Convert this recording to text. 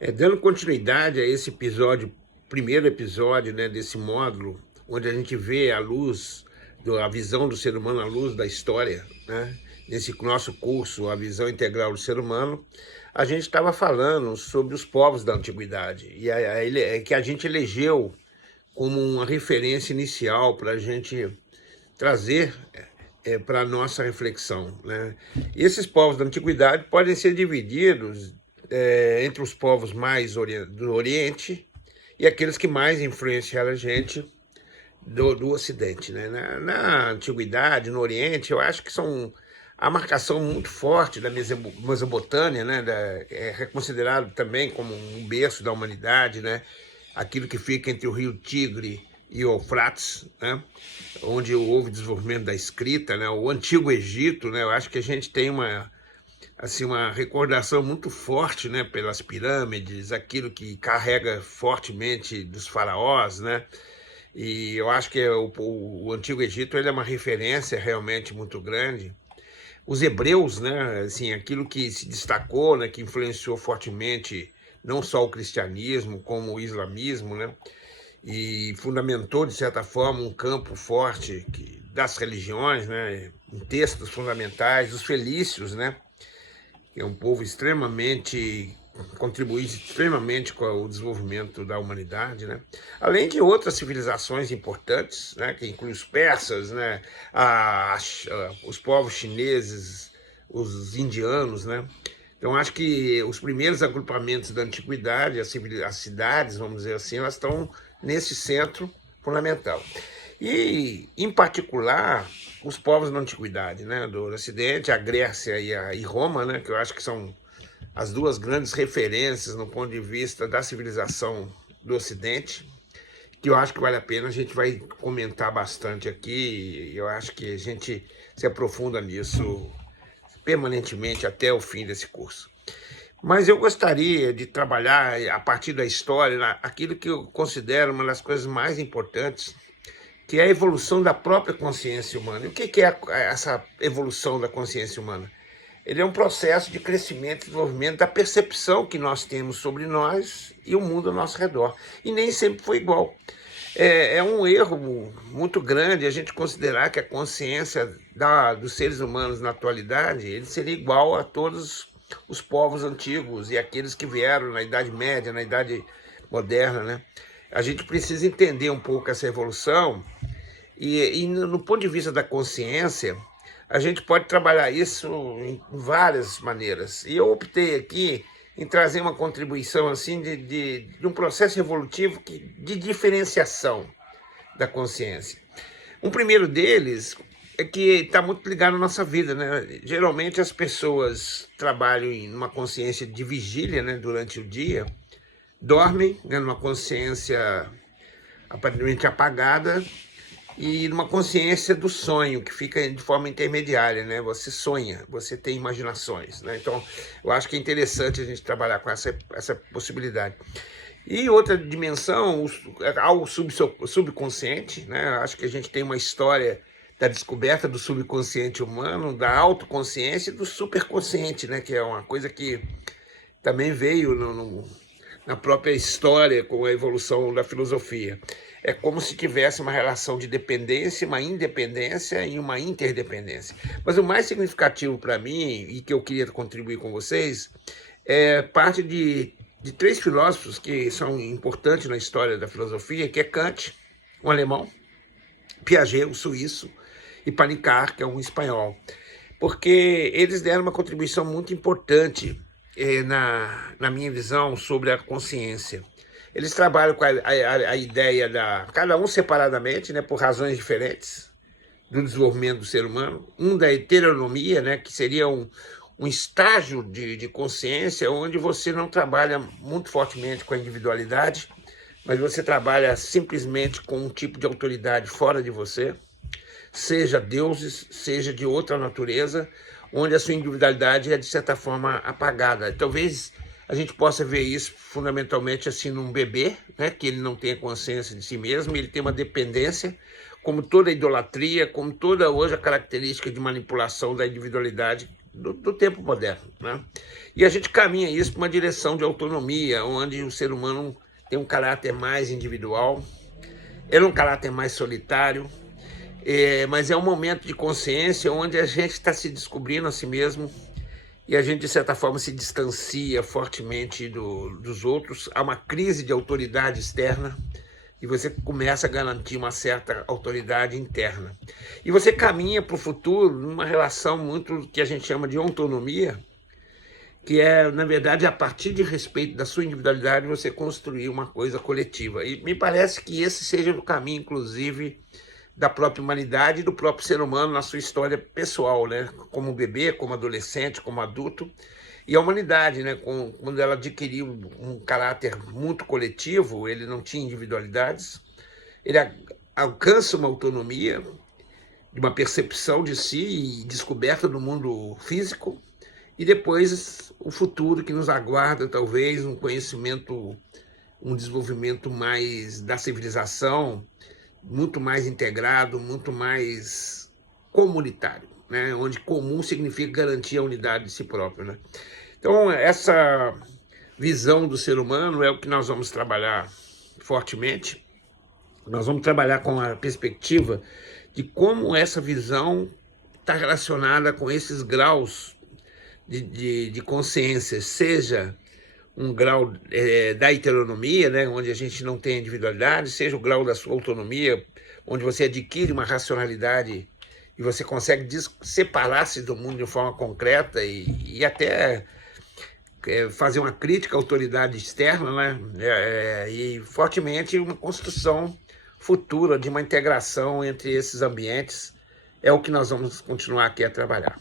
Dando continuidade a esse episódio, primeiro episódio, né, desse módulo, onde a gente vê a luz, a visão do ser humano à luz da história, né, nesse nosso curso, a visão integral do ser humano, a gente estava falando sobre os povos da antiguidade, e que a gente elegeu como uma referência inicial para a gente trazer para a nossa reflexão, né? E esses povos da antiguidade podem ser divididos entre os povos mais do Oriente e aqueles que mais influenciaram a gente do Ocidente, né? Na Antiguidade, no Oriente, eu acho que são a marcação muito forte da Mesopotâmia, né? É considerado também como um berço da humanidade, né? Aquilo que fica entre o rio Tigre e o Eufrates, né? Onde houve desenvolvimento da escrita, né? O Antigo Egito, né? Eu acho que a gente tem uma recordação muito forte, né? Pelas pirâmides, aquilo que carrega fortemente dos faraós, né? E eu acho que o Antigo Egito ele é uma referência realmente muito grande. Os hebreus, né? Assim, aquilo que se destacou, né? Que influenciou fortemente não só o cristianismo, como o islamismo, né? E fundamentou, de certa forma, um campo forte das religiões, né? Em textos fundamentais, os felícios, né? Que é um povo contribuiu extremamente com o desenvolvimento da humanidade, né? Além de outras civilizações importantes, né? Que inclui os persas, né? Os povos chineses, os indianos, né? Então, acho que os primeiros agrupamentos da antiguidade, as cidades, vamos dizer assim, elas estão nesse centro fundamental. E, em particular, os povos da antiguidade, né, do Ocidente, a Grécia e Roma, né, que eu acho que são as duas grandes referências no ponto de vista da civilização do Ocidente, que eu acho que vale a pena, a gente vai comentar bastante aqui, e eu acho que a gente se aprofunda nisso permanentemente até o fim desse curso. Mas eu gostaria de trabalhar, a partir da história, aquilo que eu considero uma das coisas mais importantes, que é a evolução da própria consciência humana. E o que é essa evolução da consciência humana? Ele é um processo de crescimento e desenvolvimento da percepção que nós temos sobre nós e o mundo ao nosso redor. E nem sempre foi igual. É um erro muito grande a gente considerar que a consciência dos seres humanos na atualidade ele seria igual a todos os povos antigos e aqueles que vieram na Idade Média, na Idade Moderna, né? A gente precisa entender um pouco essa evolução e no ponto de vista da consciência, a gente pode trabalhar isso em várias maneiras. E eu optei aqui em trazer uma contribuição assim de um processo evolutivo de diferenciação da consciência. Um primeiro deles é que está muito ligado à nossa vida, né? Geralmente as pessoas trabalham em uma consciência de vigília, né, durante o dia, dormem, né, numa consciência aparentemente apagada e numa consciência do sonho, que fica de forma intermediária, né? Você sonha, você tem imaginações, né? Então, eu acho que é interessante a gente trabalhar com essa possibilidade. E outra dimensão, ao subconsciente, né? Acho que a gente tem uma história da descoberta do subconsciente humano, da autoconsciência e do superconsciente, né? Que é uma coisa que também veio na própria história com a evolução da filosofia. É como se tivesse uma relação de dependência, uma independência e uma interdependência. Mas o mais significativo para mim, e que eu queria contribuir com vocês, é parte de três filósofos que são importantes na história da filosofia, que é Kant, um alemão, Piaget, um suíço, e Panikkar, que é um espanhol. Porque eles deram uma contribuição muito importante na minha visão sobre a consciência. Eles trabalham com a ideia cada um separadamente, né, por razões diferentes do desenvolvimento do ser humano. Um da heteronomia, né, que seria um estágio de consciência onde você não trabalha muito fortemente com a individualidade, mas você trabalha simplesmente com um tipo de autoridade fora de você, seja deuses, seja de outra natureza, onde a sua individualidade é, de certa forma, apagada. Talvez a gente possa ver isso fundamentalmente assim num bebê, né, que ele não tem consciência de si mesmo, ele tem uma dependência, como toda idolatria, como toda hoje a característica de manipulação da individualidade do tempo moderno, né? E a gente caminha isso para uma direção de autonomia, onde o ser humano tem um caráter mais individual, ele é um caráter mais solitário, mas é um momento de consciência onde a gente está se descobrindo a si mesmo e a gente, de certa forma, se distancia fortemente dos outros. Há uma crise de autoridade externa e você começa a garantir uma certa autoridade interna. E você caminha para o futuro numa relação muito que a gente chama de autonomia, que é, na verdade, a partir de respeito da sua individualidade, você construir uma coisa coletiva. E me parece que esse seja o caminho, inclusive, da própria humanidade e do próprio ser humano na sua história pessoal, né? Como bebê, como adolescente, como adulto. E a humanidade, né? Quando ela adquiriu um caráter muito coletivo, ele não tinha individualidades, ele alcança uma autonomia, de uma percepção de si e descoberta do mundo físico, e depois o futuro que nos aguarda, talvez um conhecimento, um desenvolvimento mais da civilização, muito mais integrado, muito mais comunitário, né? Onde comum significa garantir a unidade de si próprio, né? Então, essa visão do ser humano é o que nós vamos trabalhar fortemente. Nós vamos trabalhar com a perspectiva de como essa visão está relacionada com esses graus de consciência, seja um grau da heteronomia, né, onde a gente não tem individualidade, seja o grau da sua autonomia, onde você adquire uma racionalidade e você consegue separar-se do mundo de forma concreta e até fazer uma crítica à autoridade externa, né, e fortemente uma construção futura de uma integração entre esses ambientes, é o que nós vamos continuar aqui a trabalhar.